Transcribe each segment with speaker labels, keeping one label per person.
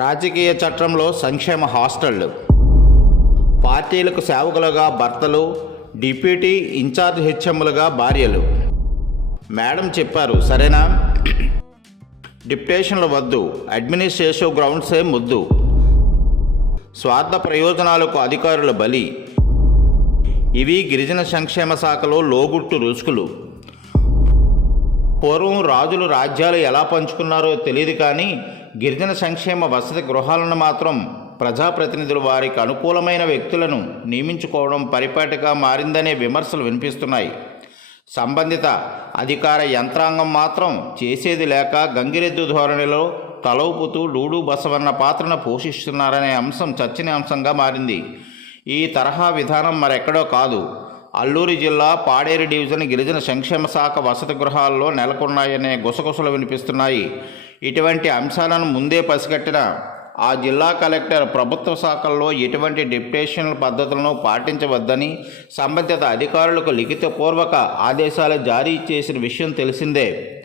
Speaker 1: రాజకీయ చట్టంలో సంక్షేమ హాస్టళ్ళు పార్టీలకు సేవకులుగా భర్తలు డిప్యూటీ ఇన్ఛార్జ్ హెచ్ఎంలుగా భార్యలు. మేడం చెప్పారు సరేనా? డిప్యుటేషన్లు వద్దు అడ్మినిస్ట్రేటివ్ గ్రౌండ్సే ముద్దు. స్వార్థ ప్రయోజనాలకు అధికారుల బలి. ఇవి గిరిజన సంక్షేమ శాఖలో లోగుట్టు రుసుకులు. పూర్వం రాజులు రాజ్యాలు ఎలా పంచుకున్నారో తెలియదు కానీ గిరిజన సంక్షేమ వసతి గృహాలను మాత్రం ప్రజాప్రతినిధులు వారికి అనుకూలమైన వ్యక్తులను నియమించుకోవడం పరిపాటిగా మారిందనే విమర్శలు వినిపిస్తున్నాయి. సంబంధిత అధికార యంత్రాంగం మాత్రం చేసేది లేక గంగిరెద్దు ధోరణిలో తలవుపుతూ డూడు బసవన్న పాత్రను పోషిస్తున్నారనే అంశం చర్చనీయాంశంగా మారింది. ఈ తరహా విధానం మరెక్కడో కాదు. అల్లూరి జిల్లా పాడేరు డివిజన్ గిరిజన సంక్షేమ శాఖ వసతి గృహాల్లో నెలకొన్నాయనే గుసగుసలు వినిపిస్తున్నాయి. ఇటువంటి అంశాలను ముందే పసిగట్టిన ఆ జిల్లా కలెక్టర్ ప్రభుత్వ శాఖల్లో ఎటువంటి డిప్యుటేషన్ పద్ధతులను పాటించవద్దని సంబంధిత అధికారులకు లిఖితపూర్వక ఆదేశాలు జారీ చేసిన విషయం తెలిసిందే.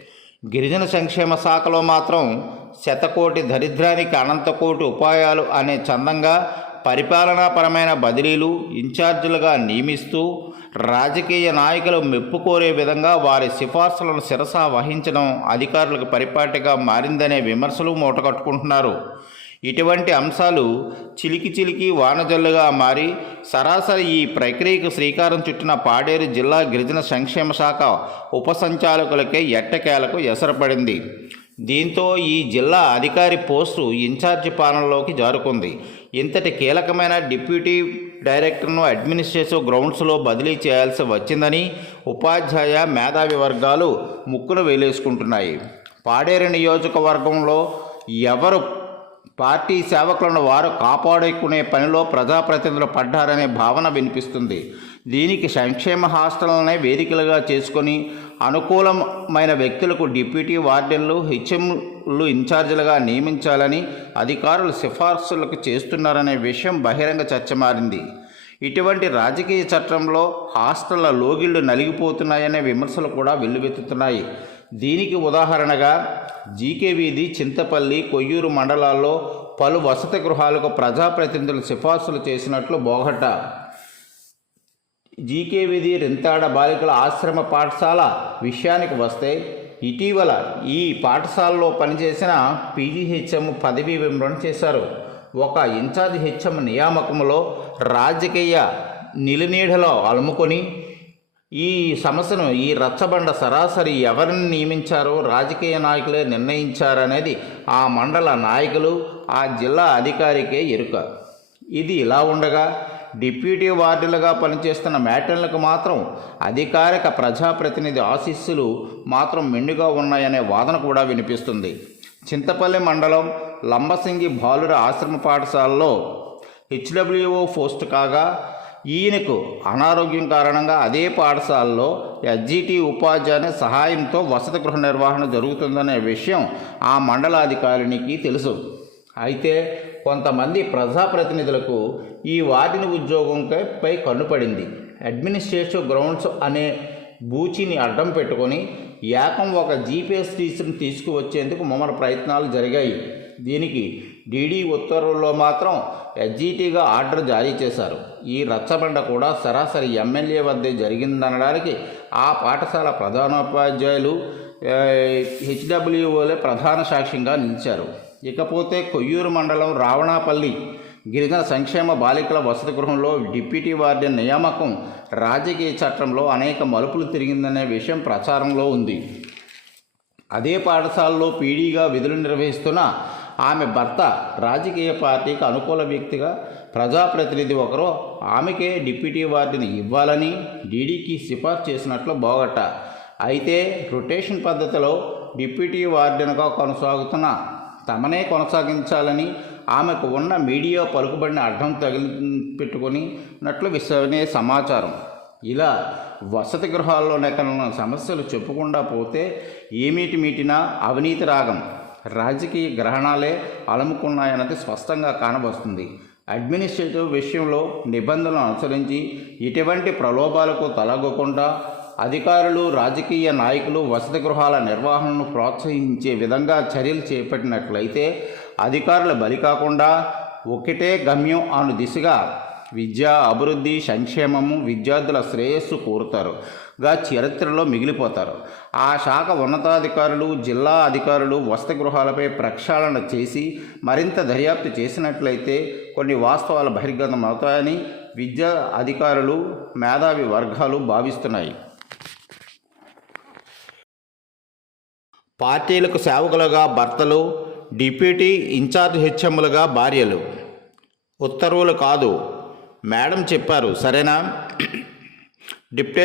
Speaker 1: గిరిజన సంక్షేమ శాఖలో మాత్రం శతకోటి దరిద్రానికి అనంతకోటి ఉపాయాలు అనే చందంగా పరిపాలనాపరమైన బదిలీలు ఇన్ఛార్జీలుగా నియమిస్తూ రాజకీయ నాయకులు మెప్పుకోరే విధంగా వారి సిఫార్సులను శిరస వహించడం అధికారులకు పరిపాటిగా మారిందనే విమర్శలు మూటగట్టుకుంటున్నారు. ఇటువంటి అంశాలు చిలికి చిలికి వానజల్లుగా మారి సరాసరి ఈ ప్రక్రియకు శ్రీకారం చుట్టిన పాడేరు జిల్లా గిరిజన సంక్షేమ శాఖ ఉప సంచాలకులకే ఎట్టకేలకు ఎసరపడింది. దీంతో ఈ జిల్లా అధికారి పోస్టు ఇన్ఛార్జి పాలనలోకి జారుకుంది. ఇంతటి కీలకమైన డిప్యూటీ డైరెక్టర్ను అడ్మినిస్ట్రేటివ్ గ్రౌండ్స్లో బదిలీ చేయాల్సి వచ్చిందని ఉపాధ్యాయ మేధావి వర్గాలు ముక్కును వేలేసుకుంటున్నాయి. పాడేరు నియోజకవర్గంలో ఎవరు పార్టీ సేవకులను వారు కాపాడుకునే పనిలో ప్రజాప్రతినిధులు పడ్డారనే భావన వినిపిస్తుంది. దీనికి సంక్షేమ హాస్టల్నే వేదికలుగా చేసుకొని అనుకూలమైన వ్యక్తులకు డిప్యూటీ వార్డెన్లు హెచ్ఎంలు ఇన్ఛార్జీలుగా నియమించాలని అధికారులు సిఫార్సులకు చేస్తున్నారనే విషయం బహిరంగ చర్చ మారింది. ఇటువంటి రాజకీయ చట్టంలో హాస్టళ్ళ లోగిళ్ళు నలిగిపోతున్నాయనే విమర్శలు కూడా వెల్లువెత్తుతున్నాయి. దీనికి ఉదాహరణగా జీకే వీధి చింతపల్లి కొయ్యూరు మండలాల్లో పలు వసతి గృహాలకు ప్రజాప్రతినిధులు సిఫార్సులు చేసినట్లు బోగట్ట జీకే విధి రింతాడ బాలికల ఆశ్రమ పాఠశాల విషయానికి వస్తే ఇటీవల ఈ పాఠశాలలో పనిచేసిన పీజీహెచ్ఎం పదవీ విమరణ చేశారు. ఒక ఇన్ఛార్జ్ హెచ్ఎం నియామకంలో రాజకీయ నిలినీడలో అలుముకొని ఈ సమస్యను ఈ రచ్చబండ సరాసరి ఎవరిని నియమించారో రాజకీయ నాయకులే నిర్ణయించారనేది ఆ మండల నాయకులు ఆ జిల్లా అధికారికే ఎరుక. ఇది ఇలా ఉండగా డిప్యూటీ వార్డులుగా పనిచేస్తున్న మ్యాటర్లకు మాత్రం అధికారిక ప్రజాప్రతినిధి ఆశీస్సులు మాత్రం మెండుగా ఉన్నాయనే వాదన కూడా వినిపిస్తుంది. చింతపల్లి మండలం లంబసింగి బాలుర ఆశ్రమ పాఠశాలలో హెచ్డబ్ల్యూఓ పోస్ట్ కాగా ఈయనకు అనారోగ్యం కారణంగా అదే పాఠశాలలో ఎస్జిటి ఉపాధ్యాయుని సహాయంతో వసతి గృహ నిర్వహణ జరుగుతుందనే విషయం ఆ మండలాధికారినికి తెలుసు. అయితే కొంతమంది ప్రజాప్రతినిధులకు ఈ వార్డుని ఉద్యోగంపై కన్నుపడింది అడ్మినిస్ట్రేటివ్ గ్రౌండ్స్ అనే బూచిని అడ్డం పెట్టుకొని ఏకం ఒక జీపీఎస్ టీచర్ని తీసుకువచ్చేందుకు మమ్మల ప్రయత్నాలు జరిగాయి. దీనికి డీడీ ఉత్తర్వుల్లో మాత్రం ఎస్జీటీగా ఆర్డర్ జారీ చేశారు. ఈ రచ్చబండ కూడా సరాసరి ఎమ్మెల్యే వద్దే జరిగిందనడానికి ఆ పాఠశాల ప్రధానోపాధ్యాయులు హెచ్డబ్ల్యూఓలే ప్రధాన సాక్ష్యంగా నిలిచారు. ఇకపోతే కొయ్యూరు మండలం రావణాపల్లి గిరిజన సంక్షేమ బాలికల వసతి గృహంలో డిప్యూటీ వార్డెన్ నియామకం రాజకీయ చట్టంలో అనేక మలుపులు తిరిగిందనే విషయం ప్రచారంలో ఉంది. అదే పాఠశాలలో పీడీగా విధులు నిర్వహిస్తున్న ఆమె భర్త రాజకీయ పార్టీకి అనుకూల వ్యక్తిగా ప్రజాప్రతినిధి ఒకరు ఆమెకే డిప్యూటీ వార్డుని ఇవ్వాలని డీడీకి సిఫార్సు చేసినట్లు బోగట్ట అయితే రొటేషన్ పద్ధతిలో డిప్యూటీ వార్డెన్గా కొనసాగుతున్న తమనే కొనసాగించాలని ఆమెకు ఉన్న మీడియా పలుకుబడిన అడ్డం తగిలి పెట్టుకునినట్లు విశ్వనే సమాచారం. ఇలా వసతి గృహాల్లో నెక్కనున్న సమస్యలు చెప్పకుండా పోతే ఏమిటి మీటినా అవినీతి రాగం. రాజకీయ గ్రహణాలే అలముకున్నాయన్నది స్పష్టంగా కానవస్తుంది అడ్మినిస్ట్రేటివ్ విషయంలో నిబంధనలు అనుసరించి ఎటువంటి ప్రలోభాలకు తలగకుండా అధికారులు రాజకీయ నాయకులు వసతి గృహాల నిర్వహణను ప్రోత్సహించే విధంగా చర్యలు చేపట్టినట్లయితే అధికారులు బలి కాకుండా ఒకటే గమ్యం అను దిశగా విద్య అభివృద్ధి సంక్షేమము విద్యార్థుల శ్రేయస్సు కోరుతారు. గా చరిత్రలో మిగిలిపోతారు. ఆ శాఖ ఉన్నతాధికారులు జిల్లా అధికారులు వసతి గృహాలపై ప్రక్షాళన చేసి మరింత దర్యాప్తు చేసినట్లయితే కొన్ని వాస్తవాలు బహిర్గతం అవుతాయని విద్యా అధికారులు మేధావి వర్గాలు భావిస్తున్నాయి. పార్టీలకు సేవకులుగా భర్తలు డిప్యూటీ ఇన్ఛార్జ్ హెచ్ఎంలుగా భార్యలు. ఉత్తర్వులు కాదు. మేడం చెప్పారు సరేనా? డిప్యూటీ